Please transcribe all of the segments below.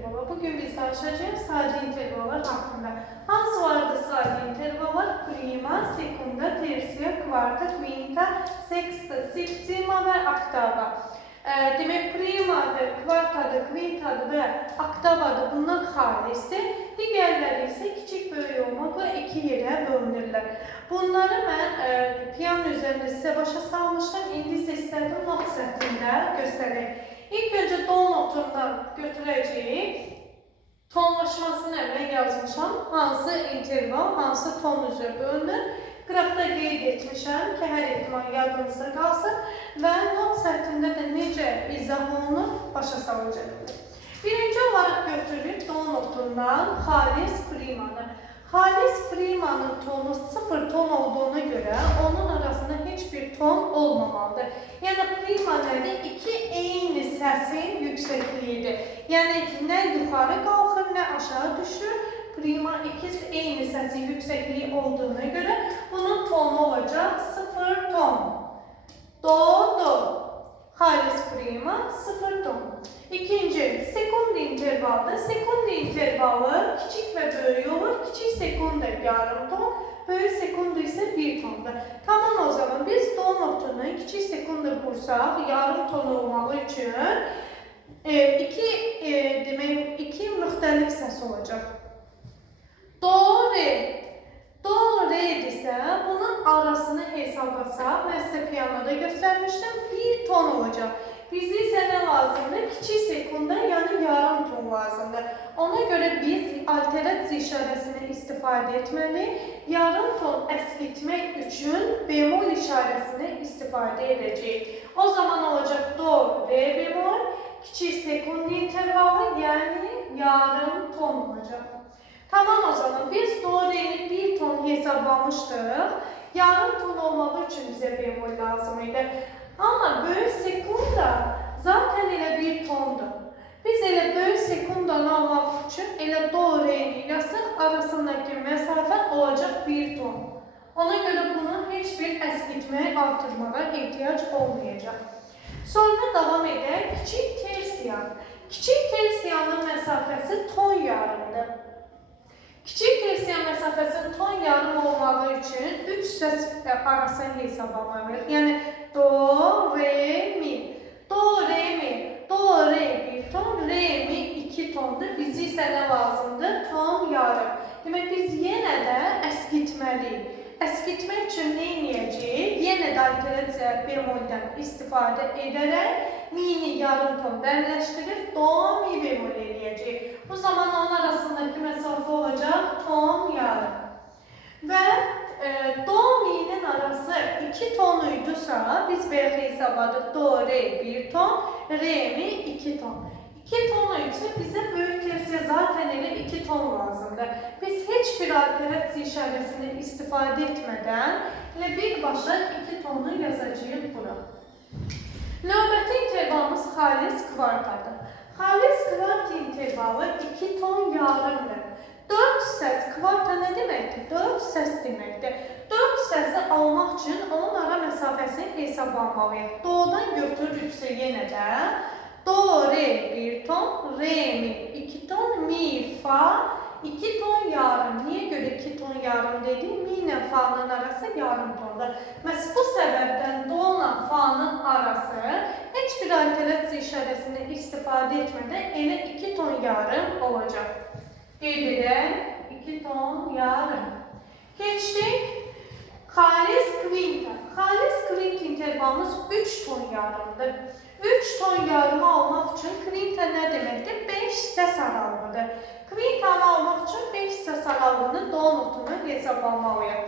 intervalı. Bugün biz danışacağız sadece intervallar hakkında. Hansı vardı sadece intervallar? Prima, sekunda, tersiya, kvarta, quinta, sexta, septima ve oktava. Demek primadır, kvartadır, quintadır ve oktavadır. Bunlar xalisdir. Digərləri ise küçük böyük olmakla iki yere bölünürlər. Bunları ben piyano üzerinde size başa salmıştım. İndi ise isterdim not setində göstereyim. İlk önce do notundan götüreceğim. Tonlaşmasını hemen yazmışam. Hansı interval, hansı ton üzrə bölünür. Qrafda qeyd etmişəm ki, hər ehtimal yadınızda qalsın. Və not sətində də necə izah olunur, başa salacaqdır. Birinci olarak götürürük do notundan xalis primanı. Xalis primanın tonu 0 ton olduğuna göre onun arasında hiçbir ton olmamalıdır. Yani prima nədir? İki eyni səsin yüksəkliyidir. Yəni nə yuxarı qalxır, nə aşağı düşür. Prima ikisi eyni səsin yüksəkliyi olduğuna göre bunun tonu olacak 0 ton. Do, do. Xalis prima 0 ton. İkinci, sekund intervalda. Sekund intervalı küçük ve böyük olur. Küçük sekunda yarım ton, böyük sekunda ise 1 tondur. Tamam, o zaman biz do notunu küçük sekunda vursaq, yarım ton olmağı için iki müxtəlif səs olacaq. Do, re. Do, re ise bunun arasını hesaplasaq, mən sizə piyanoda göstermiştim, 1 ton olacak. Bizə isə nə lazımdır? Kiçik sekunda, yəni yarım ton lazımdır. Ona göre biz alterasiya işarəsini istifadə etməli, yarım ton əskitmək üçün bemol işarəsini istifadə edəcəyik. O zaman olacak do, re bemol, kiçik sekund intervalı, yani yarım ton olacak. Tamam, o zaman biz do, re'ni 1 ton hesaplamıştık. Yarım ton olmağı için bize bemol lazımydı. Ama böyük sekunda zaten elə 1 tondur. Biz elə böyük sekundan almaq üçün elə do, re'ni yazsaq, arasındaki mesafe olacak 1 ton. Ona göre bunun hiçbir əskitmeye, artırmağa ihtiyaç olmayacak. Sonra devam edək. Kiçik tersiyan. Kiçik tersiyanın mesafesi ton yarımdır. Kiçik tersiyan mesafesinin ton yarım olmağı için 3 ses arasını hesablamalıyıq. Yani do, re, mi. Do, re, mi. Do, re 1 ton, re, mi 2 tondur. Bizi ise ne lazımdır? Ton yarım. Demek biz yine de əskitməliyik. Əskitmək üçün ne edəcəyik? Yenə də alterasiya bemoldən istifadə edərək mi'ni yarım ton bərləşdirib do, mi bemol eləyəcəyik. Bu zaman onun arasındaki mesafe olacak ton yarım. Ve do, mi'nin arası 2 tonuyduysa biz belki hesabladık. Do, re 1 ton, re, mi 2 ton. 2 tonuysa bize büyük tersiye zaten ele 2 ton lazımdır. Biz hiçbir alterasiya işaresini istifade etmeden birbaşa 2 tonu yazacağız bura. Növbəti intervalımız xalis kvartadır. Xalis kvart intervalı 2 ton yarımdır. 4 səs, kvarta ne deməkdir? 4 səs deməkdir. 4 səsi almaq üçün onun ara məsafəsini hesablamalıyıq. Do'dan götürürüksə yenə də do, re 1 ton, re, mi 2 ton, mi, fa 2 ton yarım. Niye göre 2 ton yarım dedim? Mi ile fa'nın arası yarım tondur. Mesela bu sebepten do ile fa'nın arası hiçbir alterasiya işaresini istifade etmeden ele 2 ton yarım olacak. Edilen 2 ton yarım. Geçtik. Xalis kvinta. Xalis kvint intervalımız 3 ton yarımdır. 3 ton yarımı almaq üçün kvinta nə deməkdir? 5 səs aralığıdır. Kvintanı almaq üçün 5 səs aralığını do notunu hesablamalıyıq.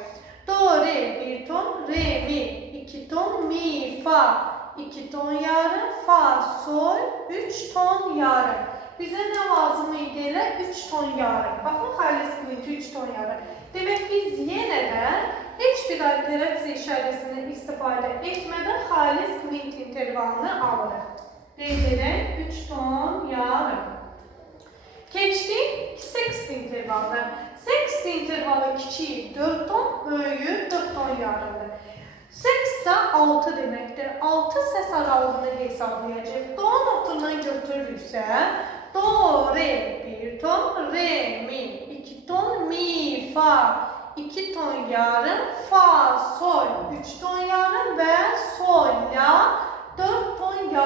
Do, re 1 ton, re, mi 2 ton, mi, fa 2 ton yarım, fa, sol 3 ton yarım. Bize ne lazım idi elə? 3 ton yarım. Baxın, xalis kvinti 3 ton yarım. Demek biz yenə də hiçbir alterasiya işaresini istifade etmeden xalis kvint intervalını alırıq. Deyilək 3 ton yarım. Keçdik sext intervalına. Sext intervalı kiçiyi 4 ton, böyüyü 4 ton yarımdır. Sext ise 6 demektir. 6 ses aralığını hesaplayacağız. Do notundan götürürüksə do, re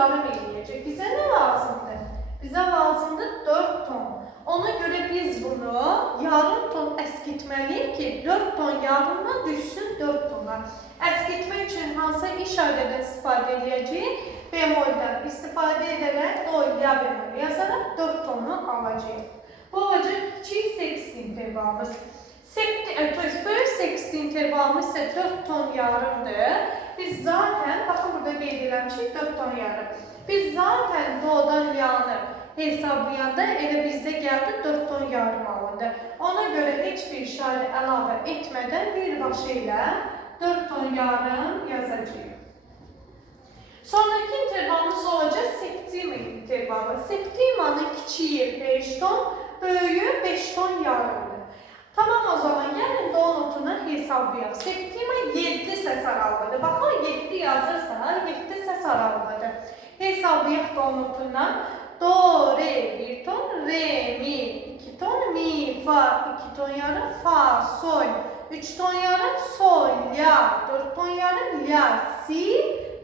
yarım eləyəcək. Bizə nə lazımdır? Bizə lazımdır 4 ton. Ona görə biz bunu yarım ton əskitməliyik ki, 4 ton yarımdan düşsün 4 tona. Əskitmək üçün hansı işarədən istifadə edəcəyik? Bemoldən istifadə edərək do, la bemol yazaraq 4 tonu alacağıq. Bu olacaq kiçik seks intervalımız. Böyük seks intervalımız ise 4 ton yarımdır. Biz zaten, bakın burada qeyd edirəm ki, 4 ton yarım. Biz zaten do'dan la'nı hesablayanda elə bizdə gəldi 4 ton yarım alındı. Ona görə heç bir işarə əlavə etmədən birbaşa ilə 4 ton yarım yazacağıq. Sonraki intervalımız olacaq septima intervalı. Septimanın kiçiyi 5 ton, böyüyü 5 ton yarımdır. Tamam, o zaman gəlin do notunu hesablayaq. Septima 7 səs aralıqdır. Baxın 7 yazırsa 7 səs aralıqdır. Hesablayaq do notundan. Do, re 1 ton, re, mi 2 ton, mi, fa 2 ton yarım, fa, sol 3 ton yarım, sol, la 4 ton yarım, la, si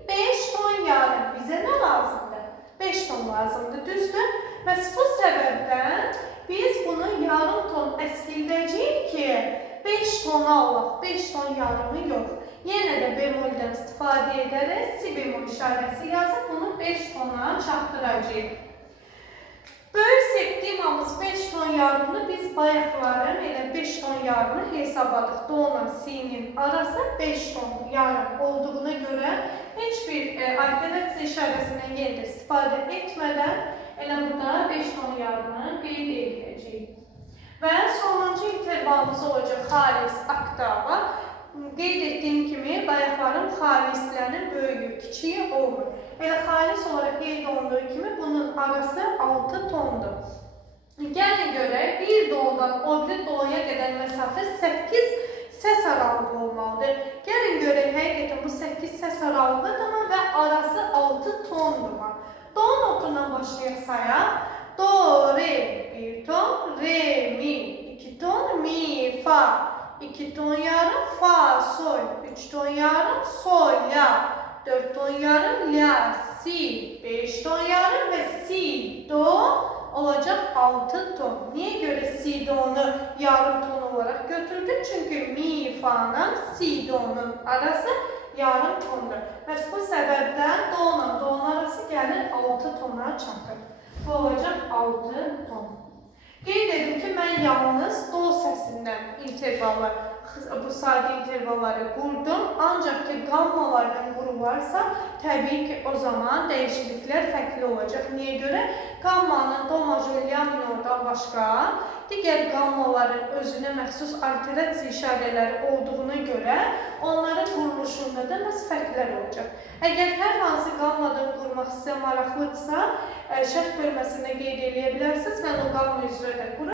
5 ton yarım. Bizə nə lazımdır? 5 ton lazımdır, düzdür? Və bu səbəbdən biz bunu yarım ton əskildəcəyik ki, 5 tona alaq, 5 ton yarımı yox. Yenə də bemoldən istifadə edərək si bemol işarəsi yazıb bunu 5 tona çatdıracağıq. Böyük septimamız 5 ton yarımını biz bayaqların elə 5 ton yarımını hesabladıq. Do ilə si'nin arası 5 ton yarım olduğuna görə heç bir alternativ işarəsindən yenə istifadə etmədən elə burada 5 ton yarımını qeyd edəcəyik. Və sonuncu intervalımız olacaq xalis oktava. Qeyd etdiyim kimi bayaqların xalislərinin böyüyü, kiçiyi olmur. Elə xalis olaraq qeyd olunduğu kimi bunun arası 6 tondur. Gəlin görək, bir do'dan o biri do'ya qədər məsafə 8 səs aralığı olmalıdır. Gəlin görək, həqiqətən bu 8 səs aralığıdır və arası 6 tondur. Do notundan başlayaq sayaq. Do, re 1 ton, re, mi 2 ton, mi, fa 2 ton yarım, fa, sol 3 ton yarım, sol, la 4 ton yarım, la, si 5 ton yarım ve si, do olacak 6 ton. Niye göre si, do'nu yarım ton olarak götürdük? Çünkü mi, fa'nın si, do'nun arası yarım tondur. Ve bu sebepten do'nun do'nun arası gelir 6 tona çatır. Bu olacak 6 ton. Qeyd edim ki, mən yalnız do səsindən intervalı, bu sadə intervalları qurdum. Ancaq ki, qammalardan qurularsa, təbii ki, o zaman dəyişikliklər fərqli olacaq. Niyə görə? Qammanın do major, la minordan başqa digər qammaların özünə məxsus alterasiya işarələri olduğuna görə onların quruluşunda da məhz fərqlər olacaq. Əgər hər hansı qammadan qurmaq sizə maraqlıdırsa, şərh bölməsində qeyd edə bilərsiniz. Mən o qamma üzrə də qururum.